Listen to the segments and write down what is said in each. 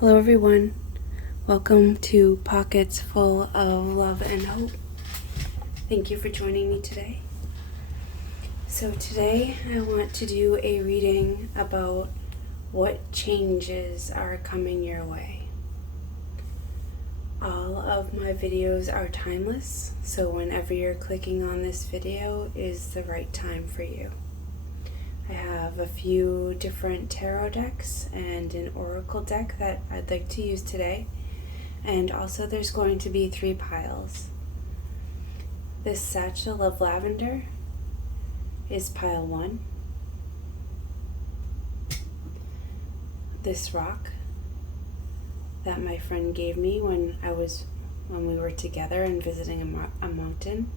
Hello everyone, welcome to Pockets Full of Love and Hope. Thank you for joining me today. So today I want to do a reading about what changes are coming your way. All of my videos are timeless, so whenever you're clicking on this video is the right time for you. I have a few different tarot decks and an oracle deck that I'd like to use today. And also there's going to be 3 piles. This satchel of lavender is pile 1. This rock that my friend gave me when we were together and visiting a mountain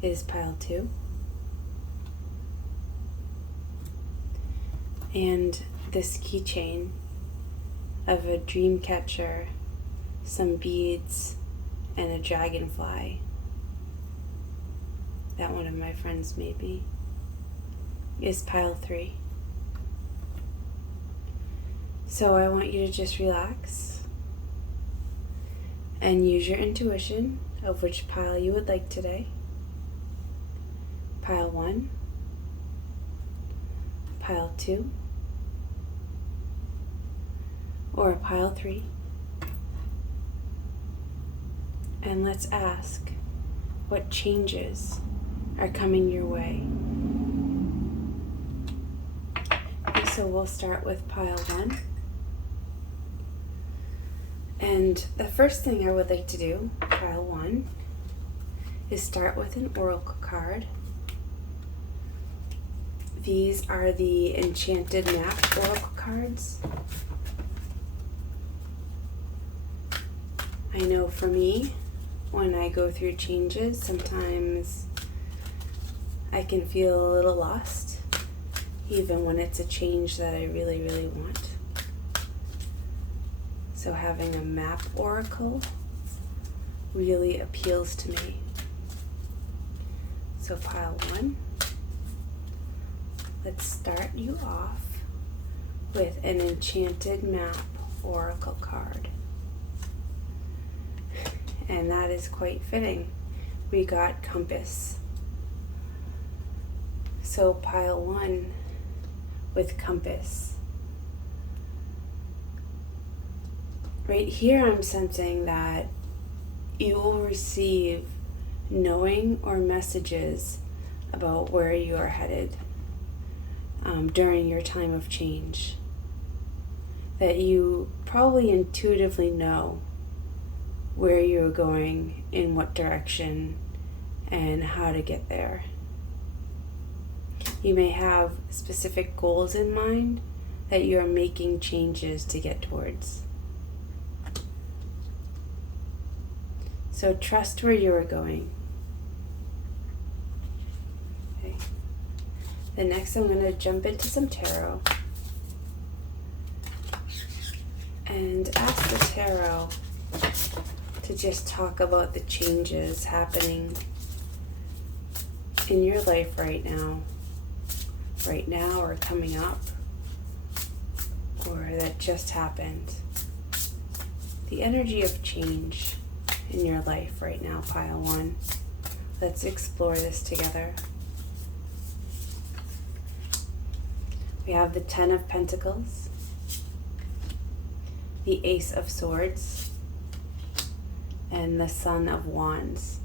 is pile 2. And this keychain of a dream catcher, some beads, and a dragonfly that one of my friends made me is pile 3. So I want you to just relax and use your intuition of which pile you would like today. Pile 1, pile 2, or a pile 3. And let's ask what changes are coming your way. And so we'll start with pile 1. And the first thing I would like to do, pile 1, is start with an oracle card. These are the Enchanted Map oracle cards. I know for me, when I go through changes, sometimes I can feel a little lost, even when it's a change that I really, really want. So having a map oracle really appeals to me. So pile 1, let's start you off with an Enchanted Map oracle card. And that is quite fitting. We got compass. So pile 1 with compass. Right here I'm sensing that you will receive knowing or messages about where you are headed during your time of change. That you probably intuitively know where you're going, in what direction, and how to get there. You may have specific goals in mind that you're making changes to get towards. So trust where you are going. Okay. Then next I'm going to jump into some tarot and ask the tarot to just talk about the changes happening in your life right now or coming up, or that just happened. The energy of change in your life right now, pile 1. Let's explore this together. We have the 10 of Pentacles, the Ace of Swords, and the Son of Wands.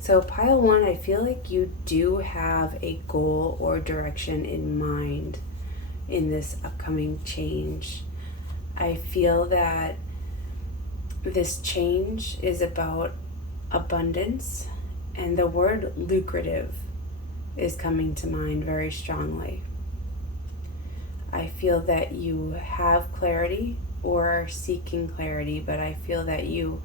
So pile 1, I feel like you do have a goal or direction in mind in this upcoming change. I feel that this change is about abundance, and the word lucrative is coming to mind very strongly. I feel that you have clarity or are seeking clarity, but I feel that you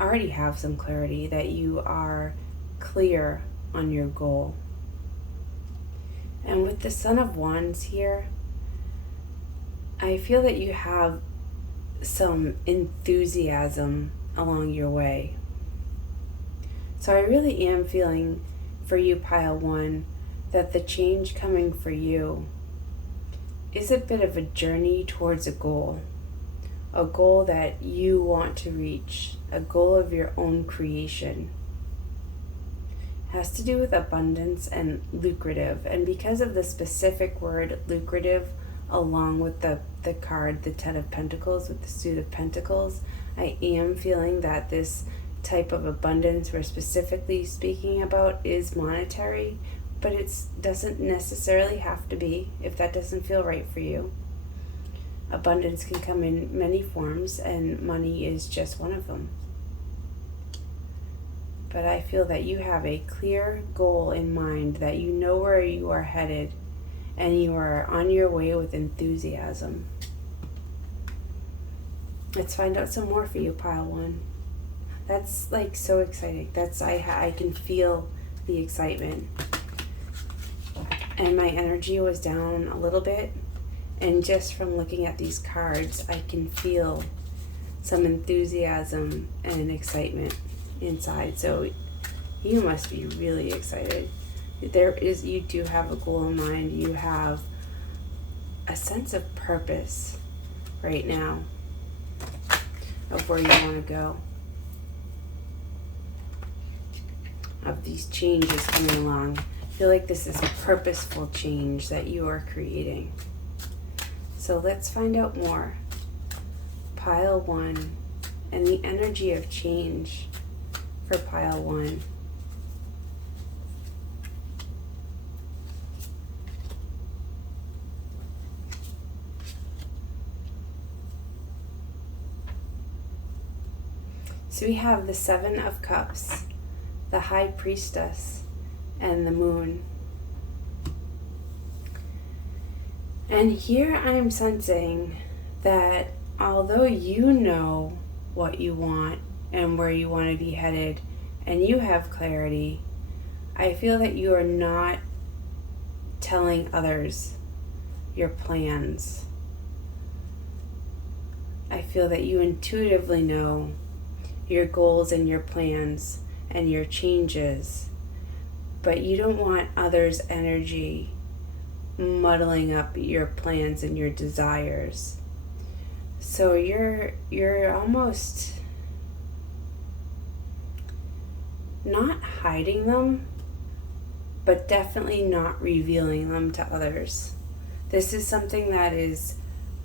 already have some clarity, that you are clear on your goal. And with the Son of Wands here, I feel that you have some enthusiasm along your way. So I really am feeling for you, pile 1, that the change coming for you is a bit of a journey towards a goal that you want to reach, a goal of your own creation. It has to do with abundance and lucrative, and because of the specific word lucrative, along with the card, the Ten of Pentacles with the Suit of Pentacles, I am feeling that this type of abundance we're specifically speaking about is monetary, but it doesn't necessarily have to be if that doesn't feel right for you. Abundance can come in many forms, and money is just one of them. But I feel that you have a clear goal in mind, that you know where you are headed, and you are on your way with enthusiasm. Let's find out some more for you, Pile 1. That's like so exciting. I can feel the excitement. And my energy was down a little bit. And just from looking at these cards, I can feel some enthusiasm and excitement inside. So you must be really excited. You do have a goal in mind. You have a sense of purpose right now of where you want to go, of these changes coming along. I feel like this is a purposeful change that you are creating. So let's find out more. Pile 1 and the energy of change for Pile 1. So we have the Seven of Cups, the High Priestess, and the Moon. And here I'm sensing that although you know what you want and where you want to be headed, and you have clarity, I feel that you are not telling others your plans. I feel that you intuitively know your goals and your plans and your changes, but you don't want others' energy muddling up your plans and your desires. So you're almost not hiding them, but definitely not revealing them to others. This is something that is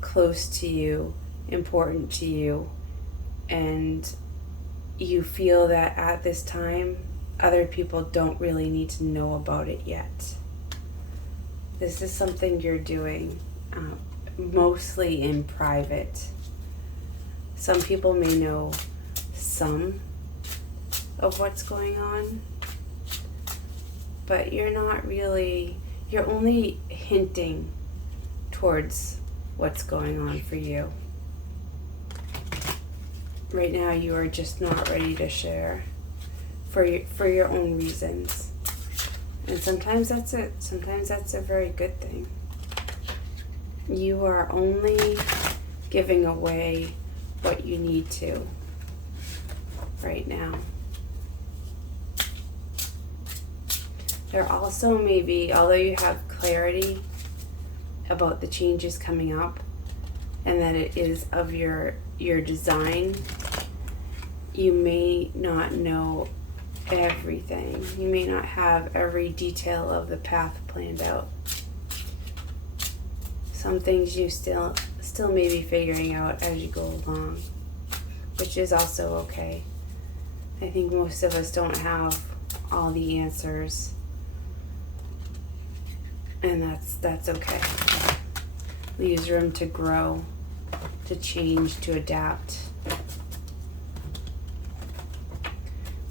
close to you, important to you, and you feel that at this time, other people don't really need to know about it yet. This is something you're doing mostly in private. Some people may know some of what's going on, but you're only hinting towards what's going on for you. Right now you are just not ready to share for your own reasons. And sometimes that's a very good thing. You are only giving away what you need to right now. There also may be, although you have clarity about the changes coming up and that it is of your design, you may not know everything. You may not have every detail of the path planned out. Some things you still may be figuring out as you go along, which is also okay. I think most of us don't have all the answers, and that's okay. We use room to grow, to change, to adapt.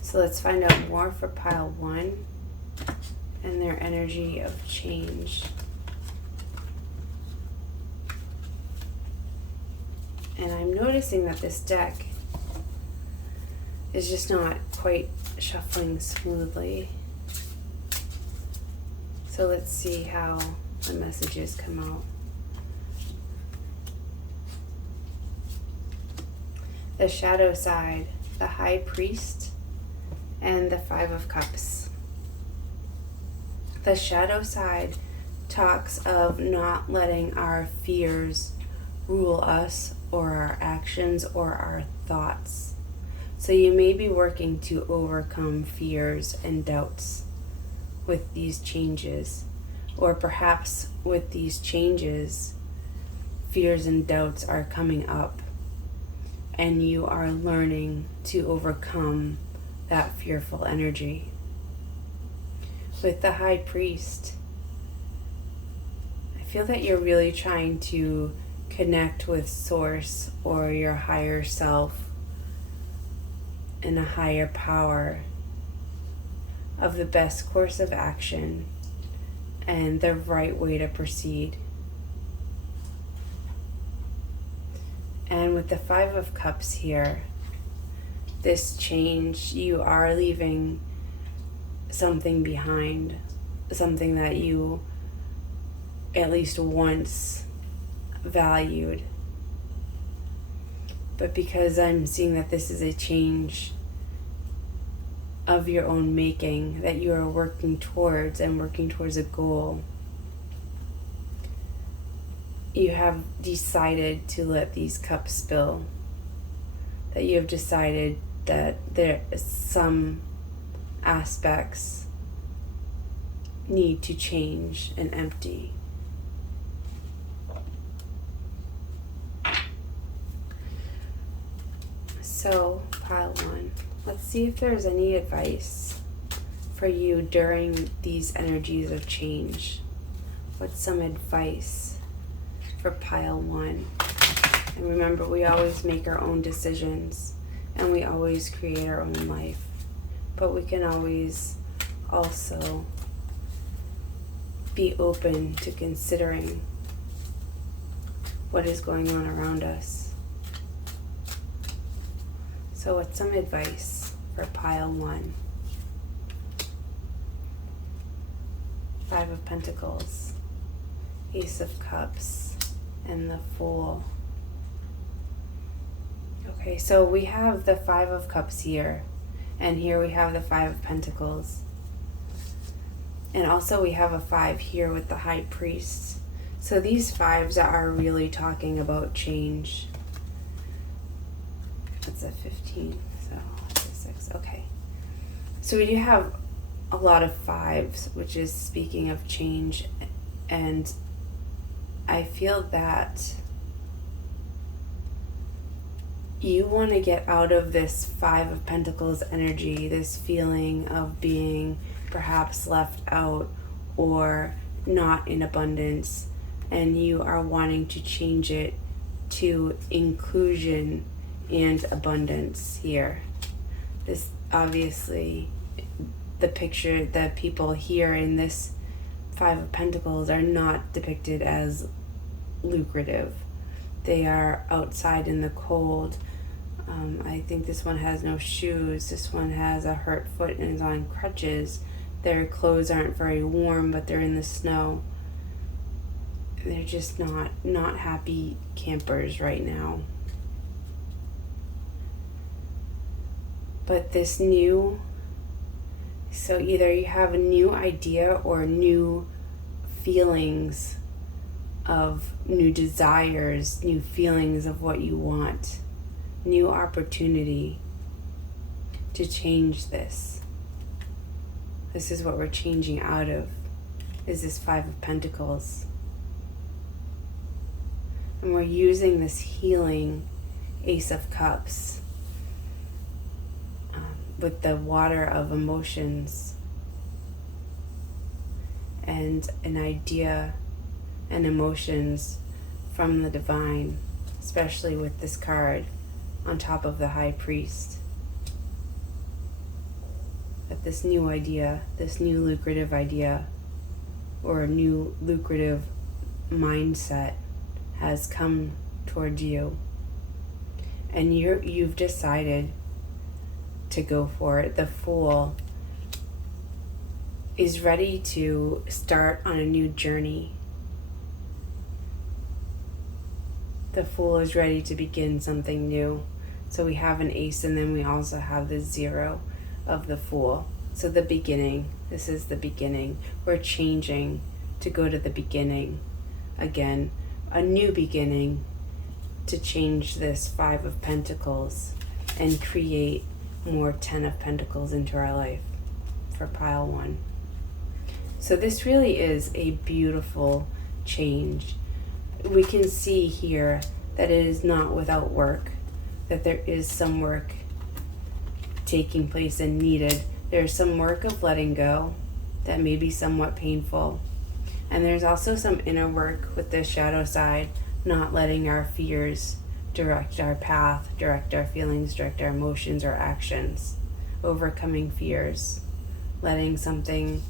So let's find out more for Pile 1 and their energy of change. And I'm noticing that this deck is just not quite shuffling smoothly. So let's see how the messages come out. The shadow side, the High Priest, and the Five of Cups. The shadow side talks of not letting our fears rule us or our actions or our thoughts. So you may be working to overcome fears and doubts with these changes, or perhaps with these changes, fears and doubts are coming up and you are learning to overcome that fearful energy. With the High Priest, I feel that you're really trying to connect with Source or your higher self and a higher power of the best course of action and the right way to proceed. And with the Five of Cups here, this change, you are leaving something behind, something that you at least once valued. But because I'm seeing that this is a change of your own making, that you are working towards and working towards a goal, you have decided to let these cups spill. That you have decided that there is some aspects need to change and empty. So, pile one, let's see if there's any advice for you during these energies of change. What's some advice for pile one? And remember, we always make our own decisions and we always create our own life. But we can always also be open to considering what is going on around us. So what's some advice for pile one? Five of Pentacles, Ace of Cups, and the Fool. Okay, so we have the Five of Cups here, and here we have the Five of Pentacles. And also we have a 5 here with the High Priest. So these fives are really talking about change. That's a 15, so that's a 6. Okay. So we do have a lot of fives, which is speaking of change. And I feel that you want to get out of this Five of Pentacles energy, this feeling of being perhaps left out or not in abundance, and you are wanting to change it to inclusion and abundance here. This obviously, the picture, the people here in this Five of Pentacles are not depicted as lucrative. They are outside in the cold. I think this one has no shoes. This one has a hurt foot and is on crutches. Their clothes aren't very warm, but they're in the snow. They're just not happy campers right now. But this new, so either you have a new idea or new feelings of new desires, new feelings of what you want, new opportunity to change this. This is what we're changing out of, is this Five of Pentacles. And we're using this healing Ace of Cups with the water of emotions and an idea and emotions from the divine, especially with this card on top of the High Priest. That this new idea, this new lucrative idea, or a new lucrative mindset has come toward you, and you've decided to go for it. The Fool is ready to start on a new journey. The Fool is ready to begin something new. So we have an Ace, and then we also have the 0 of the Fool. So the beginning, this is the beginning. We're changing to go to the beginning again, a new beginning, to change this Five of Pentacles and create more Ten of Pentacles into our life for pile 1. So this really is a beautiful change. We can see here that it is not without work, that there is some work taking place and needed. There's some work of letting go that may be somewhat painful. And there's also some inner work with the shadow side, not letting our fears direct our path, direct our feelings, direct our emotions or actions, overcoming fears, letting something,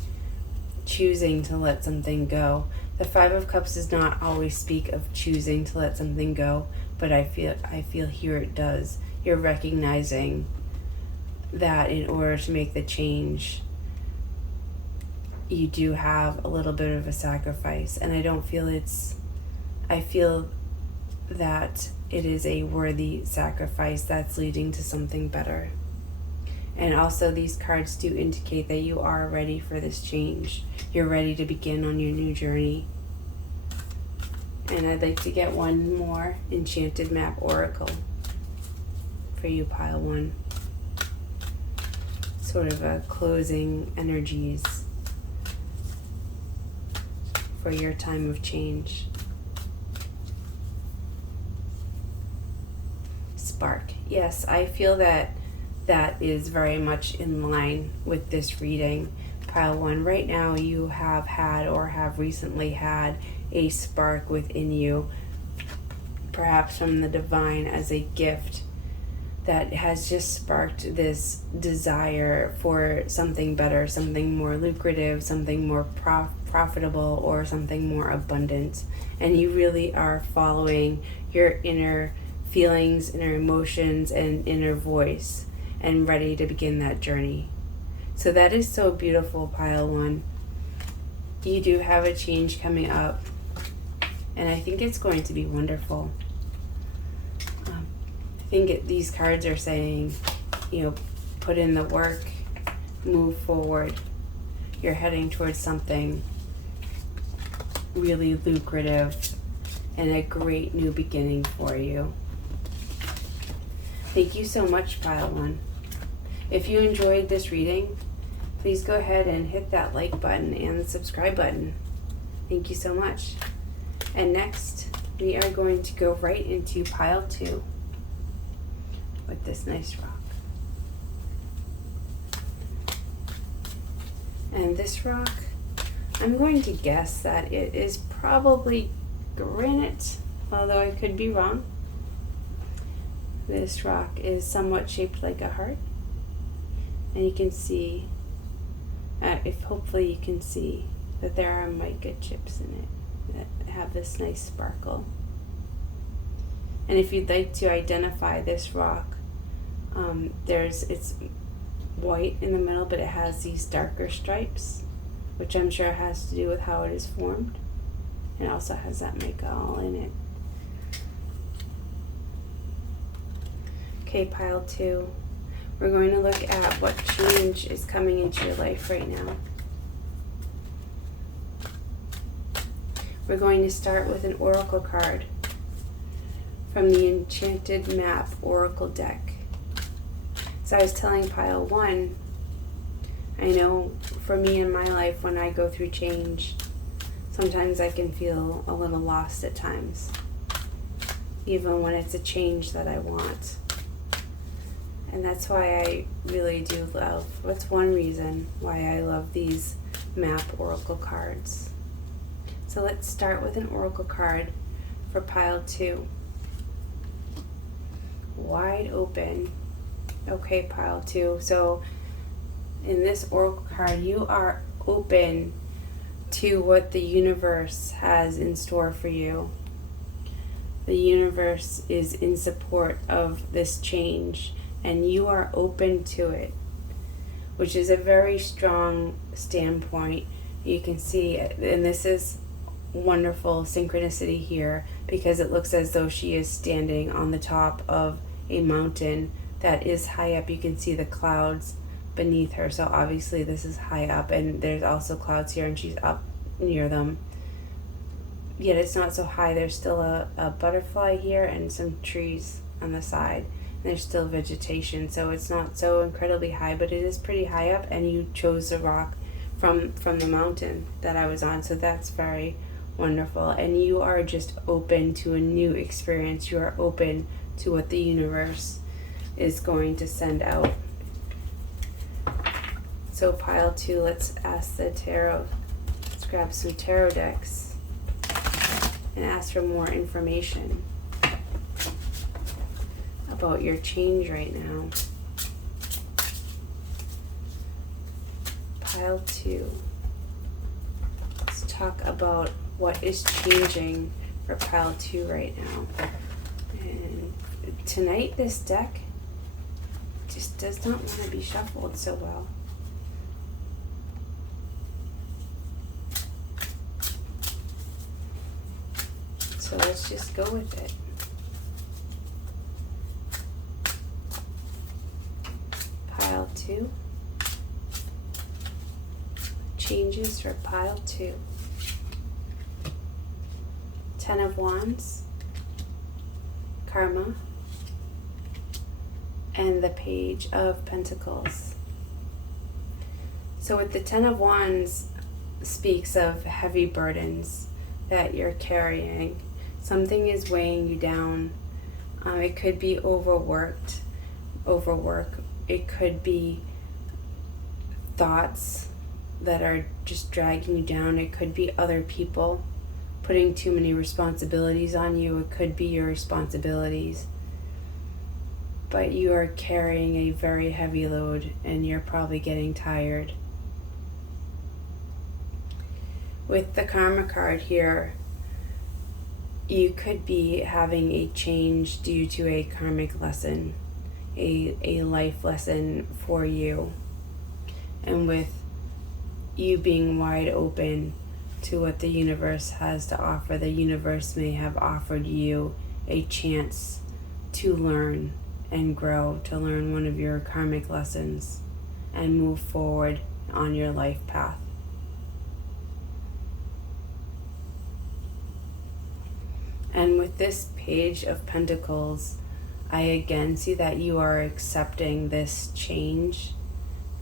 choosing to let something go. The Five of Cups does not always speak of choosing to let something go, but I feel here it does. You're recognizing that in order to make the change, you do have a little bit of a sacrifice, and I feel that it is a worthy sacrifice that's leading to something better. And also these cards do indicate that you are ready for this change. You're ready to begin on your new journey. And I'd like to get one more Enchanted Map Oracle for you, pile 1. Sort of a closing energies for your time of change. Spark. Yes, I feel that is very much in line with this reading. Pile 1, right now you have had or have recently had a spark within you, perhaps from the divine as a gift, that has just sparked this desire for something better, something more lucrative, something more profitable, or something more abundant. And you really are following your inner feelings, inner emotions, and inner voice, and ready to begin that journey. So that is so beautiful, pile 1. You do have a change coming up, and I think it's going to be wonderful. I think these cards are saying, put in the work, move forward. You're heading towards something really lucrative and a great new beginning for you. Thank you so much, pile 1. If you enjoyed this reading, please go ahead and hit that like button and the subscribe button. Thank you so much. And next, we are going to go right into pile 2 with this nice rock. And this rock, I'm going to guess that it is probably granite, although I could be wrong. This rock is somewhat shaped like a heart, and you can see, hopefully you can see that there are mica chips in it that have this nice sparkle. And if you'd like to identify this rock, it's white in the middle, but it has these darker stripes, which I'm sure has to do with how it is formed. It also has that mica all in it. Okay, pile 2. We're going to look at what change is coming into your life right now. We're going to start with an oracle card from the Enchanted Map Oracle deck. So I was telling pile 1, I know for me in my life, when I go through change, sometimes I can feel a little lost at times, even when it's a change that I want. And that's why I really do that's one reason why I love these map oracle cards. So let's start with an oracle card for pile 2. Wide open. Okay, pile 2. So in this oracle card, you are open to what the universe has in store for you. The universe is in support of this change, and you are open to it, which is a very strong standpoint. You can see, and this is wonderful synchronicity here, because it looks as though she is standing on the top of a mountain that is high up. You can see the clouds beneath her, so obviously this is high up, and there's also clouds here, and she's up near them. Yet it's not so high. There's still a butterfly here and some trees on the side. And there's still vegetation, so it's not so incredibly high, but it is pretty high up, and you chose the rock from the mountain that I was on, so that's very wonderful. And you are just open to a new experience. You are open to what the universe is going to send out. So pile 2, let's ask the tarot. Let's grab some tarot decks and ask for more information about your change right now. Pile 2. Let's talk about what is changing for pile 2 right now. And tonight this deck just does not want to be shuffled so well. So let's just go with it. Pile 2. Changes for pile 2. 10 of Wands, Karma, and the Page of Pentacles. So with the 10 of Wands speaks of heavy burdens that you're carrying. Something is weighing you down. It could be overwork. It could be thoughts that are just dragging you down. It could be other people putting too many responsibilities on you. It could be your responsibilities. But you are carrying a very heavy load, and you're probably getting tired. With the Karma card here, you could be having a change due to a karmic lesson, a life lesson for you. And with you being wide open to what the universe has to offer, the universe may have offered you a chance to learn and grow, to learn one of your karmic lessons and move forward on your life path. And with this Page of Pentacles, I again see that you are accepting this change.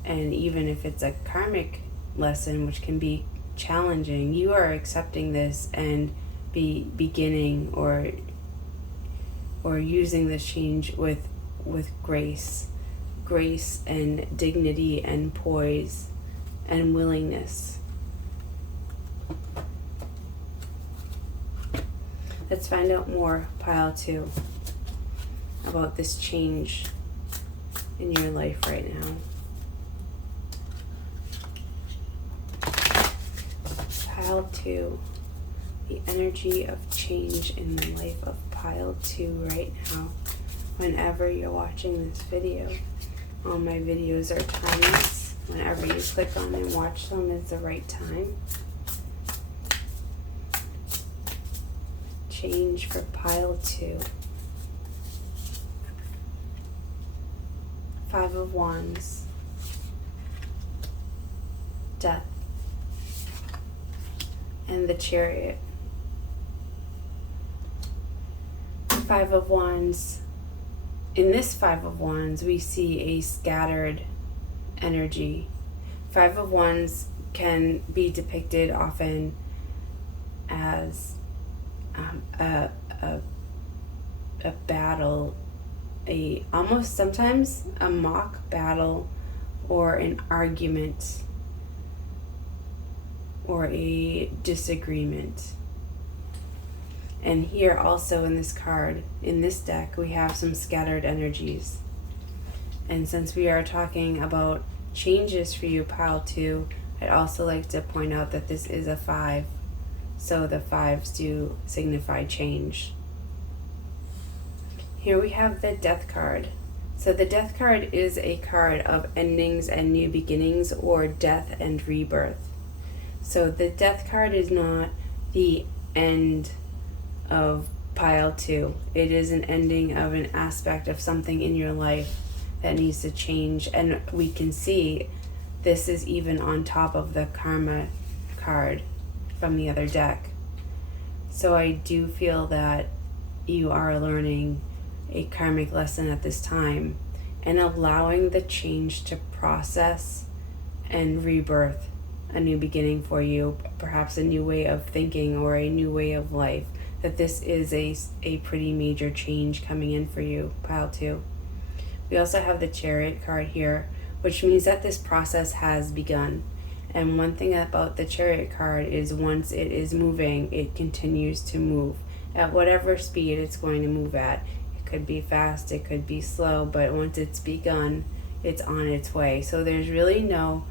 And even if it's a karmic lesson, which can be challenging, you are accepting this and beginning or using this change with grace and dignity and poise and willingness. Let's find out more, pile 2, about this change in your life right now. Pile 2, the energy of change in the life of pile 2 right now. Whenever you're watching this video, all my videos are timeless. Whenever you click on and watch them is the right time. Change for pile 2. 5 of Wands, Death, and the Chariot. 5 of Wands. In this 5 of Wands, we see a scattered energy. 5 of Wands can be depicted often as a battle, almost sometimes a mock battle, or an argument, or a disagreement. And here also in this card, in this deck, we have some scattered energies. And since we are talking about changes for you, pile 2, I'd also like to point out that this is a 5. So the 5s do signify change. Here we have the Death card. So the Death card is a card of endings and new beginnings, or death and rebirth. So the Death card is not the end of pile 2. It is an ending of an aspect of something in your life that needs to change. And we can see this is even on top of the Karma card. from the other deck. So I do feel that you are learning a karmic lesson at this time and allowing the change to process and rebirth a new beginning for you, perhaps a new way of thinking or a new way of life. That this is a pretty major change coming in for you, pile 2. We also have the Chariot card here, which means that this process has begun. And one thing about the Chariot card is once it is moving, it continues to move at whatever speed it's going to move at. It could be fast, it could be slow, but once it's begun, it's on its way. So there's really no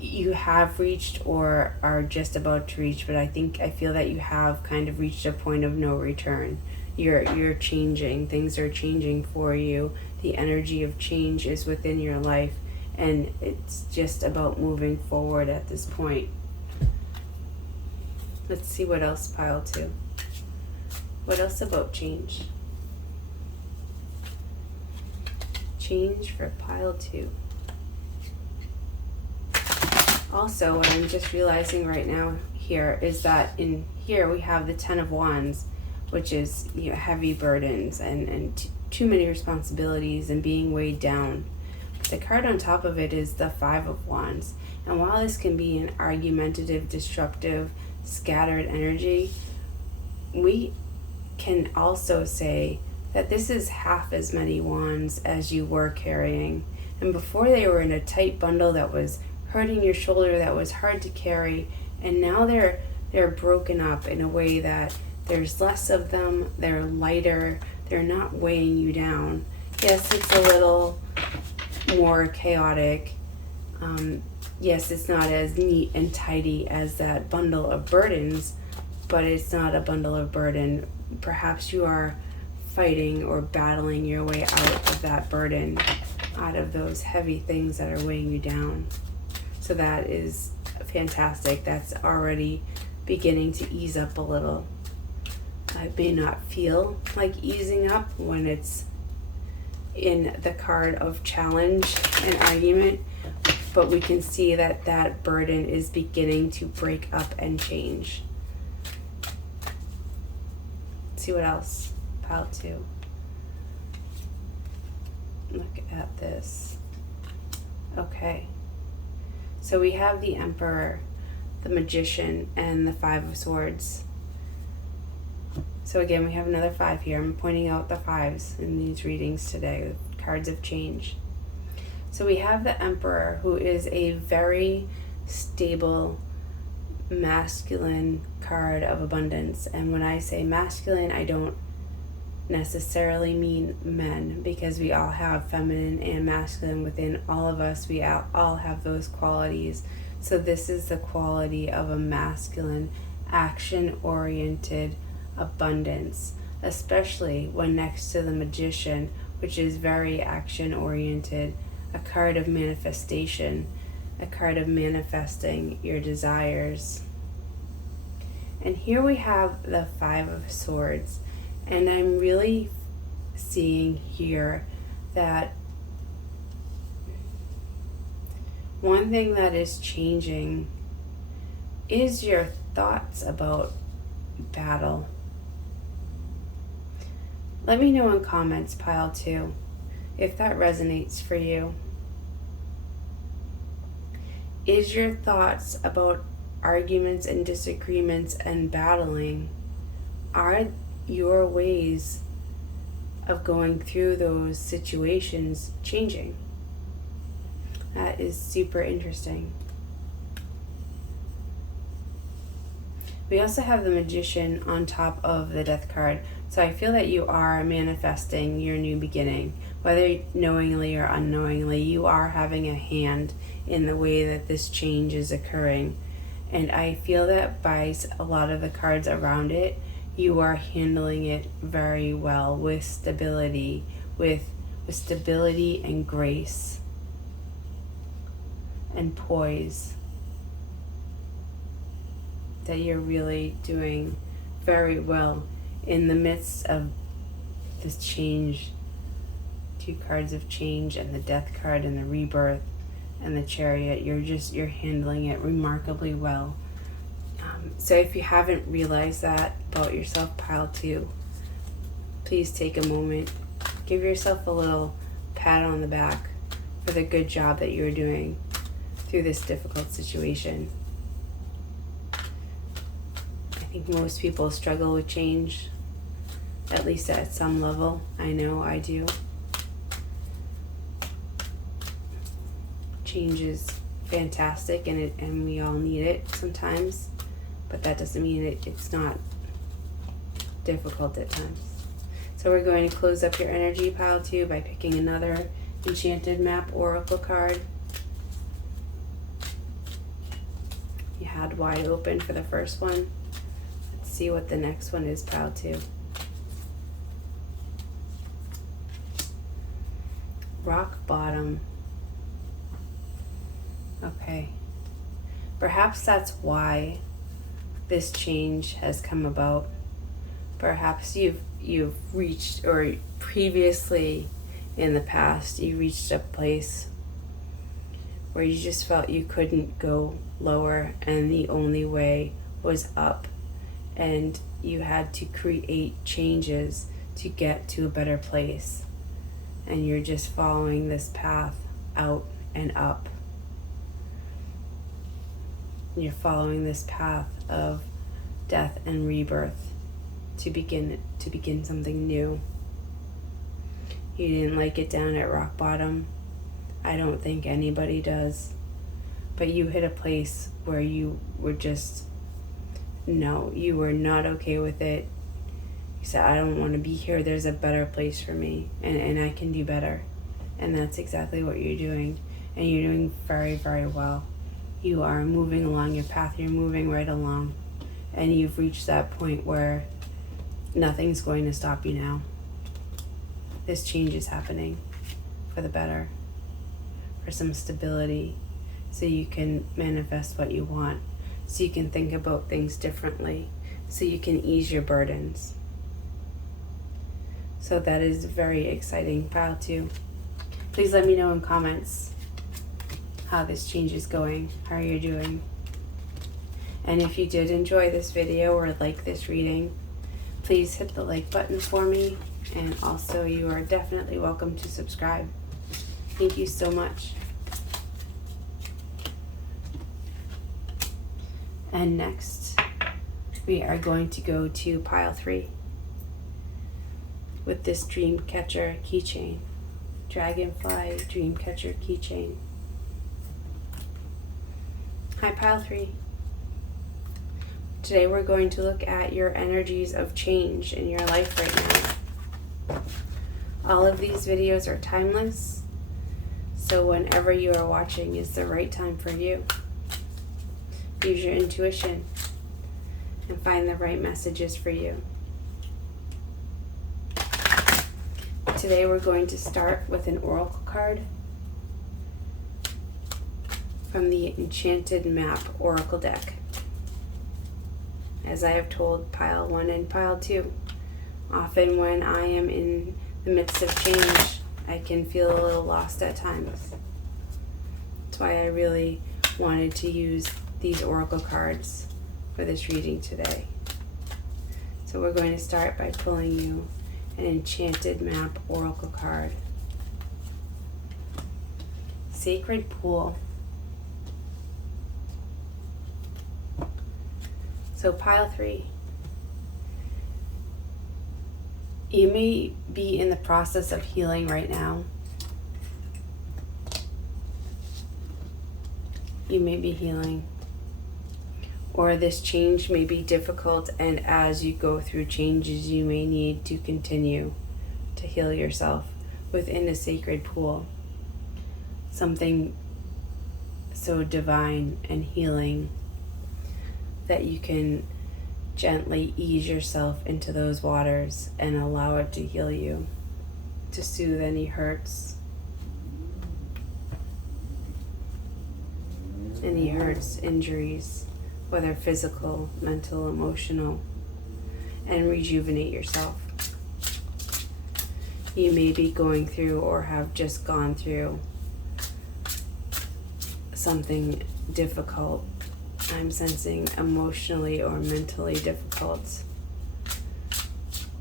you have reached or are just about to reach, but I feel that you have kind of reached a point of no return. You're changing. Things are changing for you. The energy of change is within your life, and it's just about moving forward at this point. Let's see what else, pile 2. What else about change? Change for pile 2. Also, what I'm just realizing right now here is that in here we have the 10 of Wands, which is heavy burdens and too many responsibilities and being weighed down. The card on top of it is the 5 of Wands. And while this can be an argumentative, disruptive, scattered energy, we can also say that this is half as many wands as you were carrying. And before they were in a tight bundle that was hurting your shoulder, that was hard to carry, and now they're broken up in a way that there's less of them, they're lighter, they're not weighing you down. Yes, it's a little more chaotic. Yes, it's not as neat and tidy as that bundle of burdens, but it's not a bundle of burden. Perhaps you are fighting or battling your way out of that burden, out of those heavy things that are weighing you down. So that is fantastic. That's already beginning to ease up a little. It may not feel like easing up when it's in the card of challenge and argument, but we can see that that burden is beginning to break up and change. Let's see what else. Pile 2. Look at this. Okay. So we have the Emperor, the Magician, and the 5 of Swords. So again, we have another 5 here. I'm pointing out the 5s in these readings today, cards of change. So we have the Emperor, who is a very stable, masculine card of abundance. And when I say masculine, I don't necessarily mean men, because we all have feminine and masculine within all of us. We all have those qualities. So this is the quality of a masculine, action-oriented abundance, especially when next to the Magician, which is very action-oriented, a card of manifestation, a card of manifesting your desires. And here we have the 5 of Swords. And I'm really seeing here that one thing that is changing is your thoughts about battle. Let me know in comments, pile 2, if that resonates for you. Is your thoughts about arguments and disagreements and battling, are your ways of going through those situations changing? That is super interesting. We also have the Magician on top of the Death card. So I feel that you are manifesting your new beginning. Whether knowingly or unknowingly, you are having a hand in the way that this change is occurring. And I feel that by a lot of the cards around it, you are handling it very well, with stability, with stability and grace and poise. That you're really doing very well in the midst of this change. 2 cards of change, and the Death card, and the Rebirth, and the Chariot. You're handling it remarkably well. So if you haven't realized that about yourself, pile 2, please take a moment. Give yourself a little pat on the back for the good job that you're doing through this difficult situation. I think most people struggle with change, at least at some level. I know I do. Change is fantastic, and we all need it sometimes, but that doesn't mean it's not difficult at times. So we're going to close up your energy, pile 2, by picking another Enchanted Map Oracle card. You had wide open for the first one. Let's see what the next one is, pile 2. Rock bottom. Okay. Perhaps that's why this change has come about. Perhaps you've reached, or previously in the past, you reached a place where you just felt you couldn't go lower and the only way was up, and you had to create changes to get to a better place, and you're just following this path out and up. You're following this path of death and rebirth to begin something new. You didn't like it down at rock bottom. I don't think anybody does. But you hit a place where you were just, no, you were not okay with it. You said, I don't want to be here. There's a better place for me, and I can do better. And that's exactly what you're doing. And you're doing very, very well. You are moving along your path. You're moving right along. And you've reached that point where nothing's going to stop you now. This change is happening for the better, for some stability, so you can manifest what you want, so you can think about things differently, so you can ease your burdens. So that is very exciting, pile 2. Please let me know in comments how this change is going, how you're doing. And if you did enjoy this video or like this reading, please hit the like button for me, and also you are definitely welcome to subscribe. Thank you so much. And next, we are going to go to pile 3 with this dream catcher keychain. Dragonfly dream catcher keychain. Hi, pile 3. Today we're going to look at your energies of change in your life right now. All of these videos are timeless, so whenever you are watching is the right time for you. Use your intuition and find the right messages for you. Today we're going to start with an oracle card from the Enchanted Map Oracle deck. As I have told pile 1 and pile 2, often when I am in the midst of change, I can feel a little lost at times. That's why I really wanted to use these oracle cards for this reading today. So we're going to start by pulling you an Enchanted Map Oracle card. Sacred Pool. So pile 3, you may be in the process of healing right now. You may be healing, or this change may be difficult, and as you go through changes, you may need to continue to heal yourself within a sacred pool. Something so divine and healing that you can gently ease yourself into those waters and allow it to heal you, to soothe any hurts, injuries, whether physical, mental, emotional, and rejuvenate yourself. You may be going through or have just gone through something difficult I'm sensing emotionally or mentally difficult.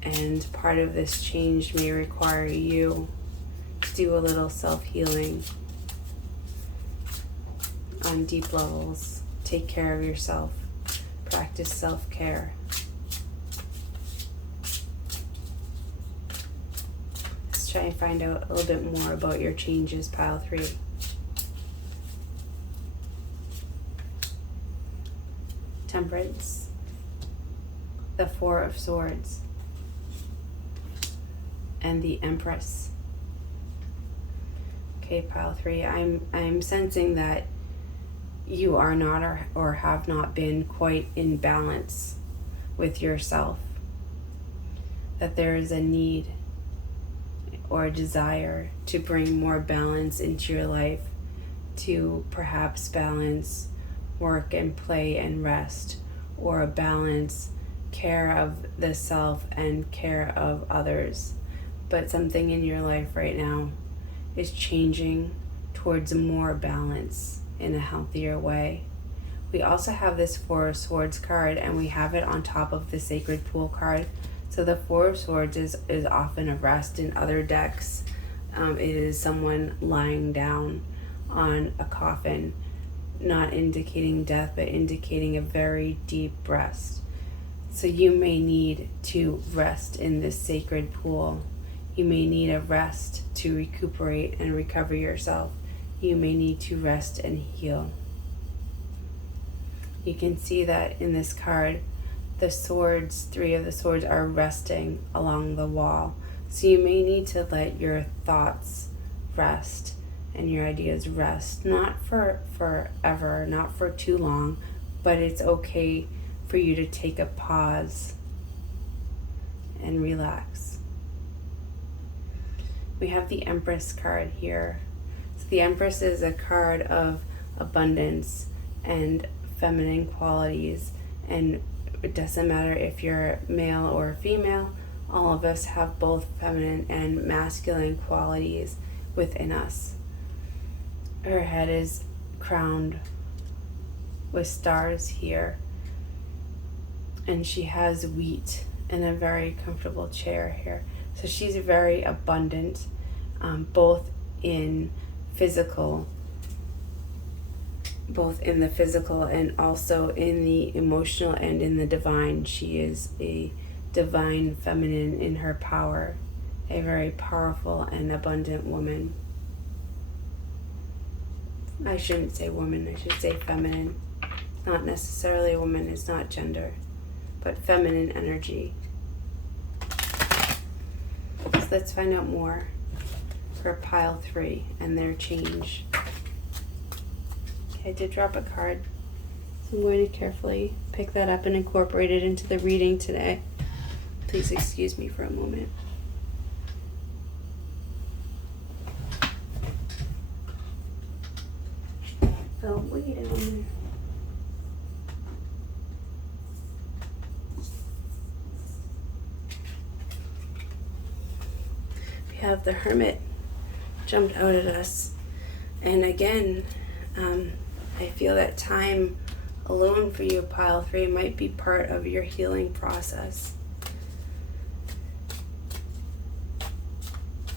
And part of this change may require you to do a little self-healing on deep levels. Take care of yourself. Practice self-care. Let's try and find out a little bit more about your changes, pile 3. Temperance. The 4 of Swords. And the Empress. Okay, pile 3. I'm sensing that you are not or have not been quite in balance with yourself. That there is a need or a desire to bring more balance into your life, to perhaps balance work and play and rest, or a balance care of the self and care of others. But something in your life right now is changing towards more balance in a healthier way. We also have this 4 of Swords card, and we have it on top of the Sacred Pool card. So the 4 of Swords is often a rest in other decks. It is someone lying down on a coffin, not indicating death, but indicating a very deep rest. So you may need to rest in this sacred pool. You may need a rest to recuperate and recover yourself. You may need to rest and heal. You can see that in this card, the swords, 3 of the swords are resting along the wall. So you may need to let your thoughts rest and your ideas rest, not for forever, not for too long, but it's okay for you to take a pause and relax. We have the Empress card here. So the Empress is a card of abundance and feminine qualities, and it doesn't matter if you're male or female, all of us have both feminine and masculine qualities within us. Her head is crowned with stars here, and she has wheat in a very comfortable chair here. So she's very abundant, both in the physical and also in the emotional and in the divine. She is a divine feminine in her power, a very powerful and abundant woman. I shouldn't say woman, I should say feminine. Not necessarily a woman, it's not gender, but feminine energy. So let's find out more for pile 3 and their change. Okay, I did drop a card, so I'm going to carefully pick that up and incorporate it into the reading today. Please excuse me for a moment. Oh, wait a minute. We have the Hermit jumped out at us. And again, I feel that time alone for you, pile 3, might be part of your healing process.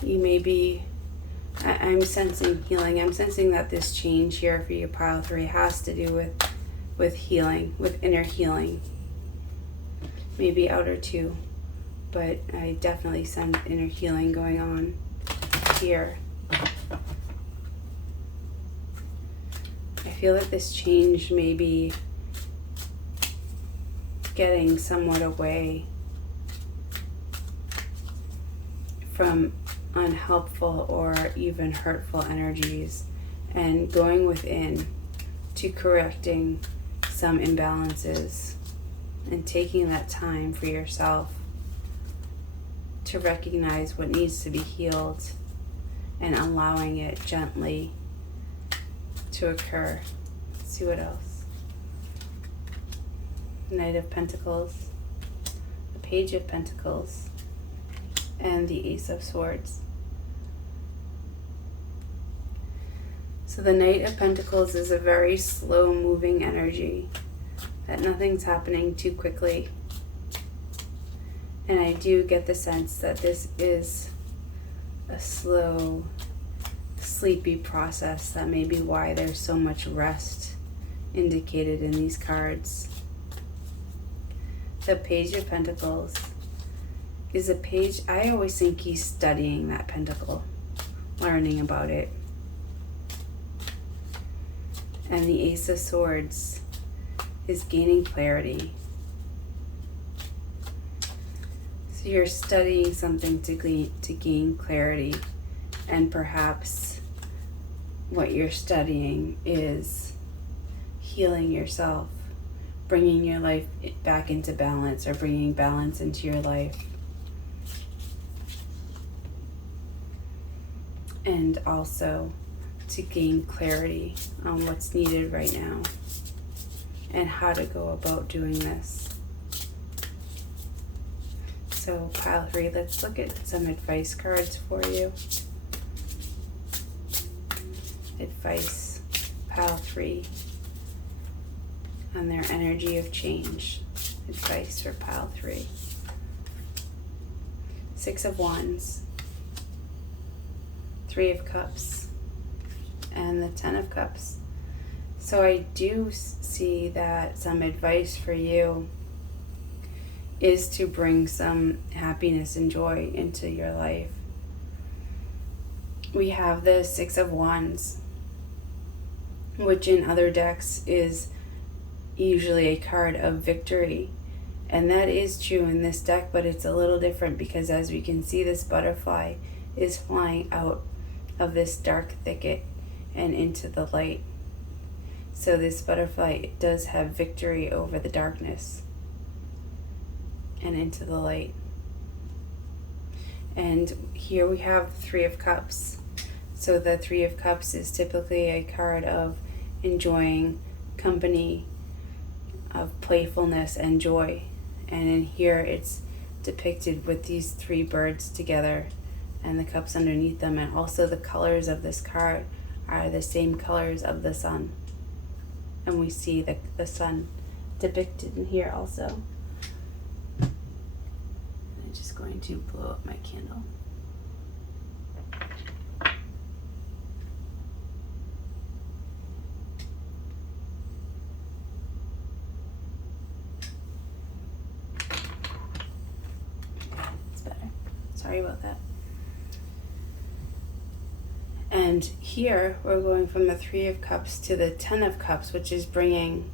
You may be, I'm sensing healing. I'm sensing that this change here for you, pile 3, has to do with healing, with inner healing. Maybe outer too, but I definitely sense inner healing going on here. I feel that this change may be getting somewhat away from unhelpful or even hurtful energies and going within to correcting some imbalances and taking that time for yourself to recognize what needs to be healed and allowing it gently to occur. Let's see what else. Knight of Pentacles, the Page of Pentacles, and the Ace of Swords. So the Knight of Pentacles is a very slow moving energy, that nothing's happening too quickly. And I do get the sense that this is a slow, sleepy process. That may be why there's so much rest indicated in these cards. The Page of Pentacles is a page, I always think he's studying that pentacle, learning about it. And the Ace of Swords is gaining clarity. So you're studying something to gain clarity, and perhaps what you're studying is healing yourself, bringing your life back into balance, or bringing balance into your life. And also to gain clarity on what's needed right now and how to go about doing this. So pile 3, let's look at some advice cards for you. Advice, pile 3, on their energy of change. Advice for pile 3. 6 of Wands, 3 of Cups, and the 10 of Cups. So I do see that some advice for you is to bring some happiness and joy into your life. We have the 6 of Wands, which in other decks is usually a card of victory. And that is true in this deck, but it's a little different because, as we can see, this butterfly is flying out of this dark thicket and into the light. So this butterfly does have victory over the darkness and into the light. And here we have 3 of Cups. So the 3 of Cups is typically a card of enjoying company, of playfulness and joy. And in here it's depicted with these 3 birds together and the cups underneath them. And also the colors of this card are the same colors of the sun. And we see the sun depicted in here also. I'm just going to blow up my candle. It's better. Sorry about that. And here we're going from the 3 of Cups to the 10 of Cups, which is bringing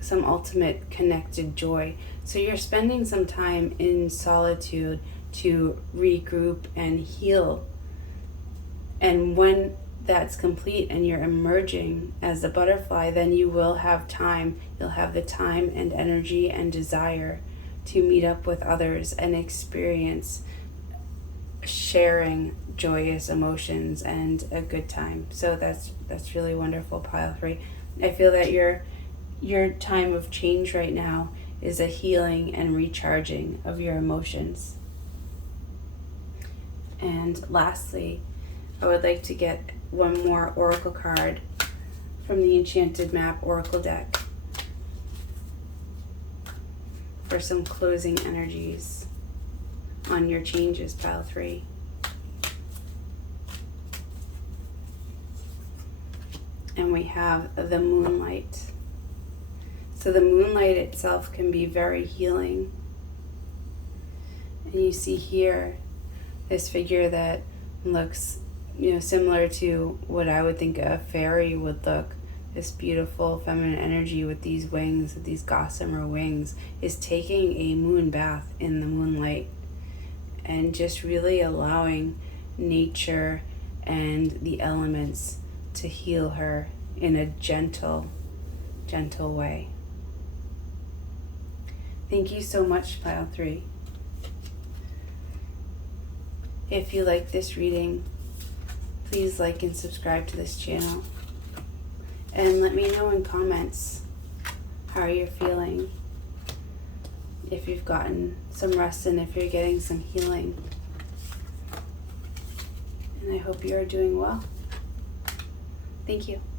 some ultimate connected joy. So you're spending some time in solitude to regroup and heal. And when that's complete and you're emerging as a butterfly, then you will have time. You'll have the time and energy and desire to meet up with others and experience sharing joyous emotions and a good time. So that's really wonderful, pile 3. I feel that your time of change right now is a healing and recharging of your emotions. And lastly, I would like to get one more oracle card from the Enchanted Map Oracle deck for some closing energies on your changes, pile 3. And we have the moonlight. So the moonlight itself can be very healing. And you see here this figure that looks, similar to what I would think a fairy would look. This beautiful feminine energy with these wings, with these gossamer wings, is taking a moon bath in the moonlight and just really allowing nature and the elements to heal her in a gentle, gentle way. Thank you so much, pile 3. If you like this reading, please like and subscribe to this channel. And let me know in comments how you're feeling, if you've gotten some rest and if you're getting some healing. And I hope you are doing well. Thank you.